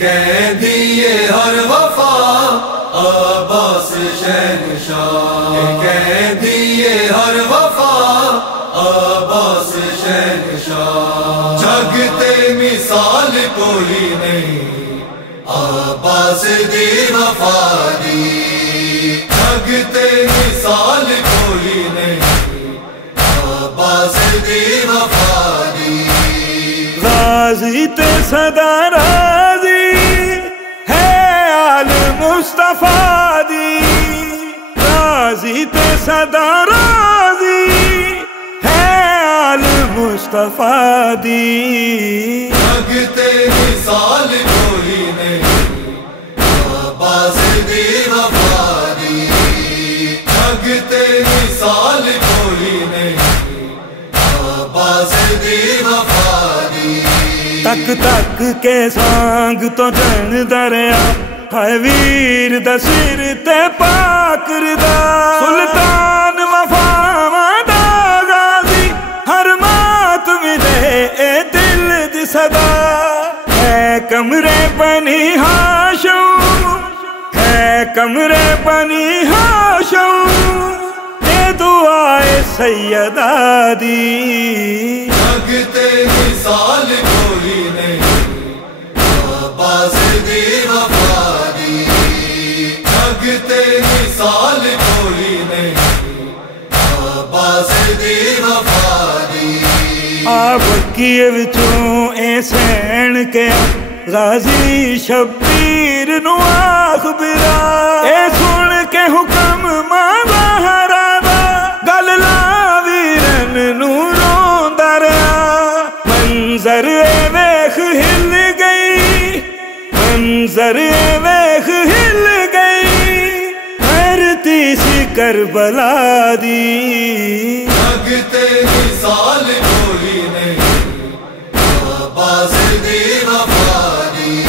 قیدی ہر وفا عباس شہنشاہ، قیدی ہر وفا عباس شہنشاہ، جگتے مثال کوئی نہیں عباس دی وفا دی، جگتے مثال کوئی نہیں عباس دی وفا دی۔ غازی تے صدا راضی ہے آل مصطفیٰ دی، غازی تے صدا راضی ہے آل مصطفیٰ دی، جگتے مثال کوئی نہیں عباس دی وفا دی، جگتے مثال کوئی نہیں عباس دی وفا دی۔ تک تک کے سانگ تو جن دریا ہے ویر دا سر تے پاکر دا، سلطان وفا دا غازی ہر مات ملے اے دل دی صدا، ہے کمرے بنی ہاشم، ہے کمرے بنی ہاشم، اے دعائے سیدہ دی، جگتے مثال کوئی نہیں عباس دی وفا دی، جگتے مثال کوئی نہیں عباس دی وفا دی۔ آپ کیے وچوں اے سین کے غازی شبیر نو آخ برا، اے سن کے حکم ماں ہرا دا، گل لا ویرن نو روندا رہا، منظر اے ویکھ ہل گئی، منظر اے ویکھ ہل گئی، دھرتی سی کربلا دی، جگتے مثال کوئی نہیں عباس دی وفا دی،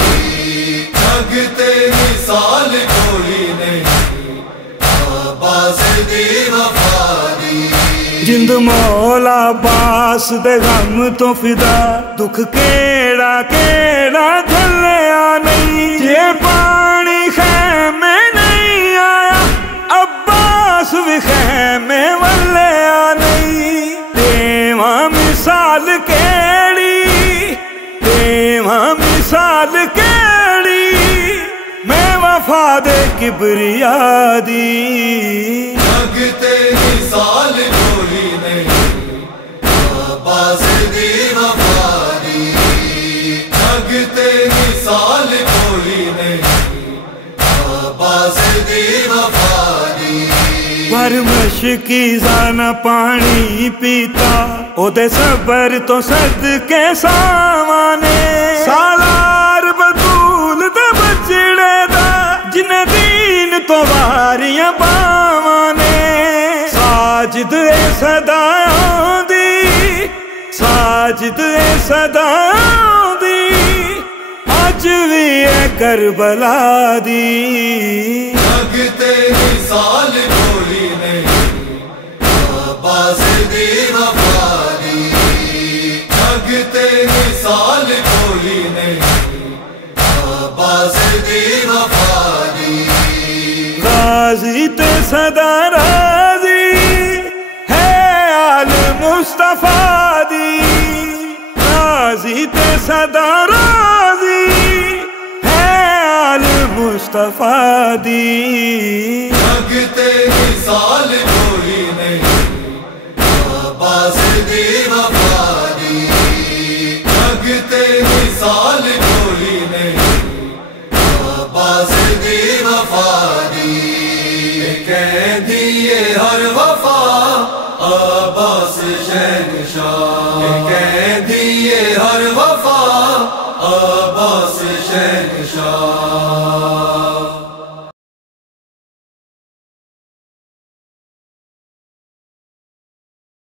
جگتے مثال کوئی نہیں عباس دی وفا دی۔ جند مولا عباس دے غم تو فدا، دکھ کیڑا کیڑا جھلیا نہیں، جے پانی خیمے نہیں آیا عباس بھی خیمے ولیا نہیں، دیواں مثال کیڑی، دیواں مثال کیڑی، میں وفا دے کبریا دی، جگتے مثال کوئی نہیں عباس دی وفا دی، جگتے مثال کوئی نہیں عباس دی وفا دی۔ ورمش کی زانا پانی پیتا، او دے صبر تو صدقے سامانے، سالار بطول دے بچڑے دا، جنہیں دین تو واریاں باوانے، ساجد اے صدایوں دی، ساجد اے صدایوں دی، اج بھی اے کربلا دی، جگتے مثال کوئی نہیں عباس دی وفا دی، جگتے مثال کوئی نہیں عباس دی وفا دی۔ غازی تے صدا راضی ہے آل مصطفیٰ دی، غازی تے صدا راضی ہے آل مصطفیٰ دی، جگتے مثال کوئی نہیں عباس دی وفا دی، جگتے مثال کوئی نہیں عباس دی وفا دی۔ قیدی ہر وفا عباس شہنشاہ، قیدی ہر وفا